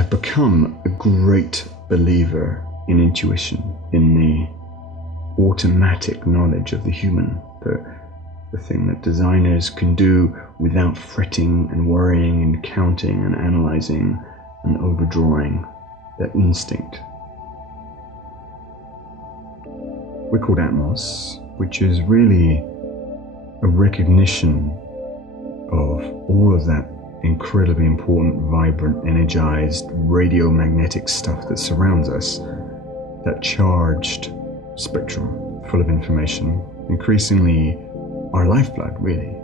I've become a great believer in intuition, in the automatic knowledge of the human, the thing that designers can do without fretting and worrying and counting and analyzing and overdrawing, that instinct. We're called Atmos, which is really a recognition of all of that incredibly important, vibrant, energized, radiomagnetic stuff that surrounds us, that charged spectrum full of information, increasingly our lifeblood, really.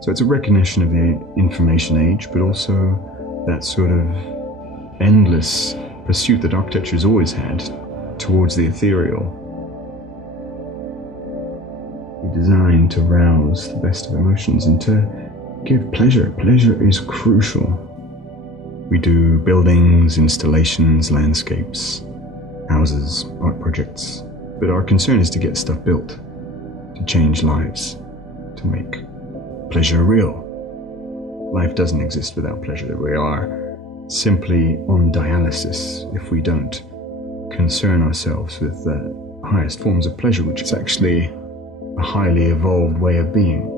So it's a recognition of the information age, but also that sort of endless pursuit that architecture has always had towards the ethereal. We design to rouse the best of emotions and to give pleasure. Pleasure is crucial. We do buildings, installations, landscapes, houses, art projects, but our concern is to get stuff built, to change lives, to make pleasure real. Life doesn't exist without pleasure. We are simply on dialysis if we don't concern ourselves with the highest forms of pleasure, which is actually a highly evolved way of being.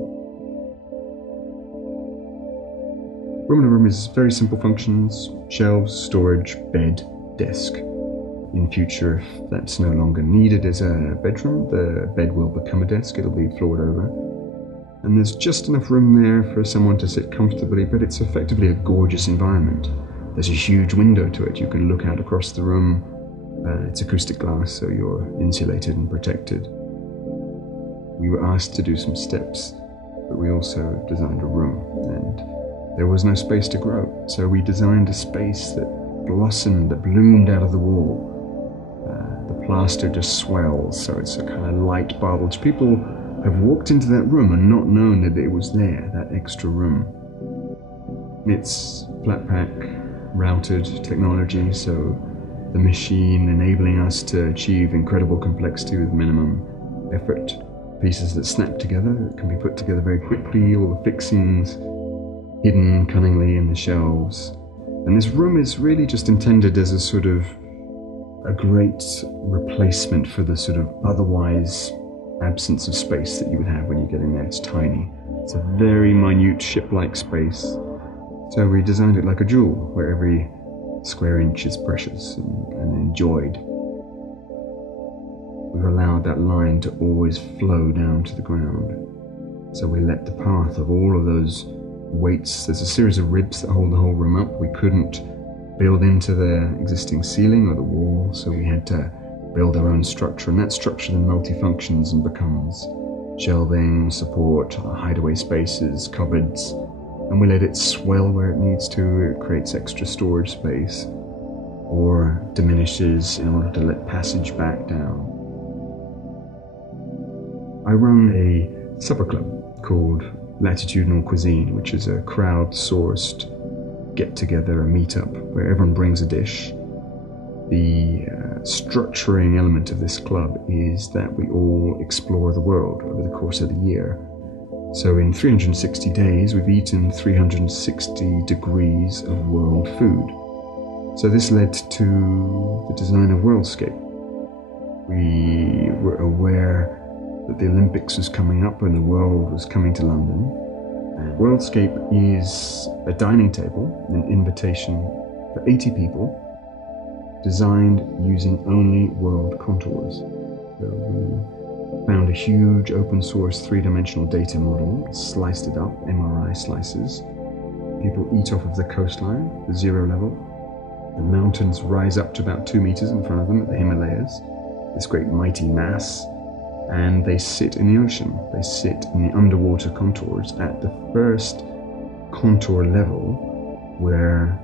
Room in a room is very simple functions: shelves, storage, bed, desk. In future, if that's no longer needed as a bedroom, the bed will become a desk. It'll be floored over. And there's just enough room there for someone to sit comfortably, but it's effectively a gorgeous environment. There's a huge window to it. You can look out across the room. It's acoustic glass, so you're insulated and protected. We were asked to do some steps, but we also designed a room, and there was no space to grow. So we designed a space that blossomed, that bloomed out of the wall. The plaster just swells, so it's a kind of light bulge. People have walked into that room and not known that it was there, that extra room. It's flat pack, routed technology, so the machine enabling us to achieve incredible complexity with minimum effort. Pieces that snap together, can be put together very quickly, all the fixings hidden cunningly in the shelves. And this room is really just intended as a sort of a great replacement for the sort of otherwise absence of space that you would have when you get in there. It's tiny. It's a very minute ship-like space. So we designed it like a jewel, where every square inch is precious and enjoyed. We've allowed that line to always flow down to the ground. So we let the path of all of those weights, there's a series of ribs that hold the whole room up. We couldn't build into the existing ceiling or the wall, so we had to build our own structure, and that structure then multifunctions and becomes shelving, support, hideaway spaces, cupboards, and we let it swell where it needs to. It creates extra storage space or diminishes in order to let passage back down. I run a supper club called Latitudinal Cuisine, which is a crowd-sourced get-together, a meet-up, where everyone brings a dish. The structuring element of this club is that we all explore the world over the course of the year. So in 360 days, we've eaten 360 degrees of world food. So this led to the design of Worldscape. We were aware that the Olympics was coming up and the world was coming to London. And Worldscape is a dining table, an invitation for 80 people, designed using only world contours. So we found a huge open source three-dimensional data model, sliced it up, MRI slices. People eat off of the coastline, the zero level. The mountains rise up to about 2 meters in front of them at the Himalayas, this great mighty mass. And they sit in the ocean. They sit in the underwater contours at the first contour level, where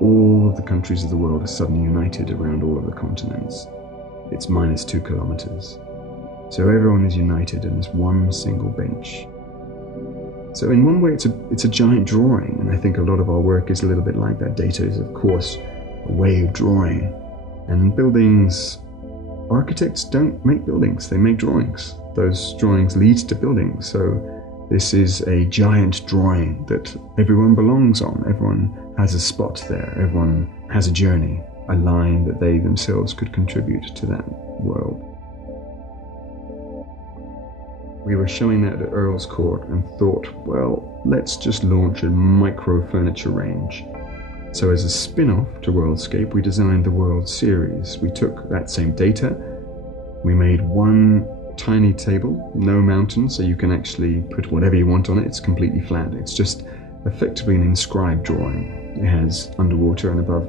all of the countries of the world are suddenly united around all of the continents. It's -2 kilometers. So everyone is united in this one single bench. So in one way, it's a giant drawing, and I think a lot of our work is a little bit like that. Data is, of course, a way of drawing. And buildings, architects don't make buildings, they make drawings. Those drawings lead to buildings. So this is a giant drawing that everyone belongs on. Everyone has a spot there. Everyone has a journey, a line that they themselves could contribute to that world. We were showing that at Earl's Court and thought, well, let's just launch a micro furniture range. So as a spin-off to Worldscape, we designed the World series. We took that same data, we made one tiny table, no mountain, so you can actually put whatever you want on it. It's completely flat. It's just effectively an inscribed drawing. It has underwater and above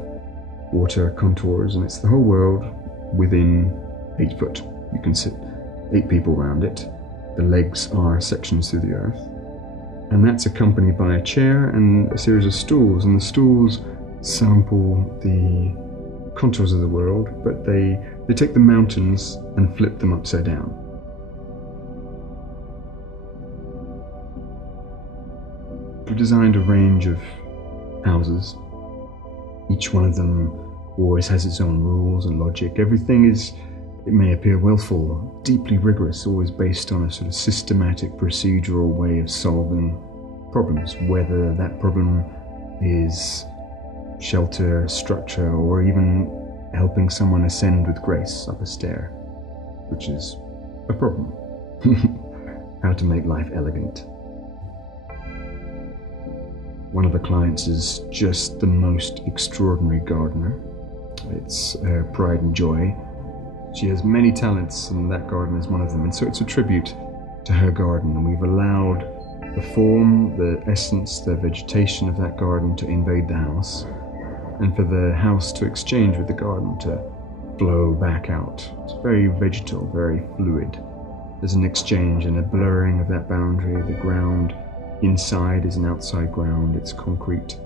water contours, and it's the whole world within 8 foot. You can sit 8 people around it. The legs are sections through the earth. And that's accompanied by a chair and a series of stools, and the stools sample the contours of the world, but they take the mountains and flip them upside down. We've designed a range of houses. Each one of them always has its own rules and logic. Everything is, it may appear willful, deeply rigorous, always based on a sort of systematic, procedural way of solving problems, whether that problem is shelter, structure, or even helping someone ascend with grace up a stair, which is a problem. How to make life elegant. One of the clients is just the most extraordinary gardener. It's her pride and joy. She has many talents, and that garden is one of them. And so it's a tribute to her garden. And we've allowed the form, the essence, the vegetation of that garden to invade the house, and for the house to exchange with the garden, to flow back out. It's very vegetal, very fluid. There's an exchange and a blurring of that boundary. The ground inside is an outside ground. It's concrete.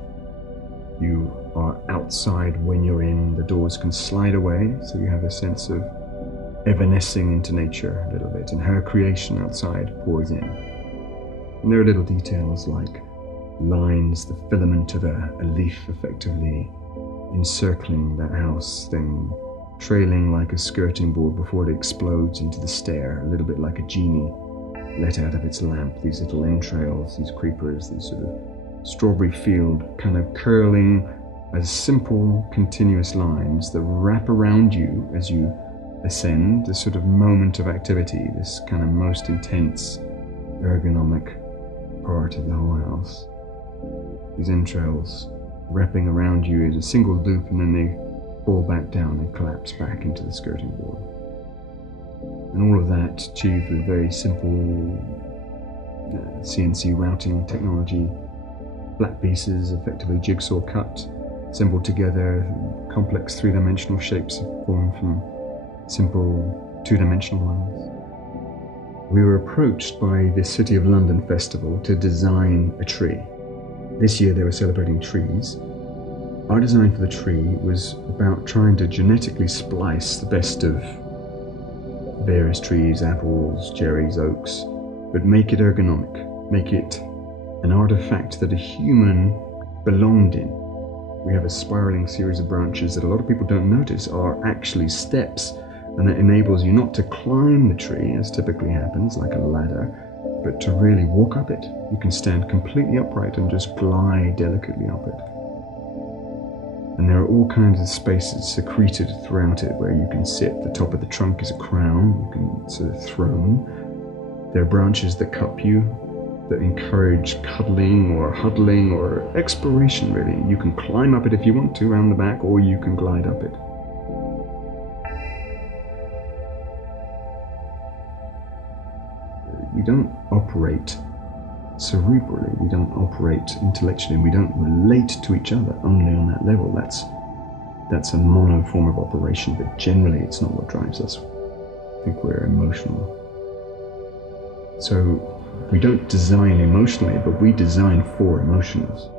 You are outside when you're in. The doors can slide away, so you have a sense of evanescing into nature a little bit, and her creation outside pours in. And there are little details like lines, the filament of a leaf effectively encircling that house, then trailing like a skirting board before it explodes into the stair, a little bit like a genie let out of its lamp. These little entrails, these creepers, these sort of strawberry field kind of curling as simple continuous lines that wrap around you as you ascend, this sort of moment of activity, this kind of most intense ergonomic part of the whole house. These entrails wrapping around you is a single loop, and then they fall back down and collapse back into the skirting board. And all of that achieved with very simple CNC routing technology, flat pieces effectively jigsaw cut, assembled together, complex three-dimensional shapes formed from simple two-dimensional ones. We were approached by the City of London Festival to design a tree. This year they were celebrating trees. Our design for the tree was about trying to genetically splice the best of various trees, apples, cherries, oaks, but make it ergonomic, make it an artifact that a human belonged in. We have a spiraling series of branches that a lot of people don't notice are actually steps, and that enables you not to climb the tree, as typically happens, like a ladder, but to really walk up it. You can stand completely upright and just glide delicately up it. And there are all kinds of spaces secreted throughout it where you can sit. The top of the trunk is a crown, you can sort of throne. There are branches that cup you, that encourage cuddling or huddling or exploration, really. You can climb up it if you want to around the back, or you can glide up it. We don't operate cerebrally, we don't operate intellectually, and we don't relate to each other only on that level. That's a mono form of operation, but generally it's not what drives us. I think we're emotional. So we don't design emotionally, but we design for emotions.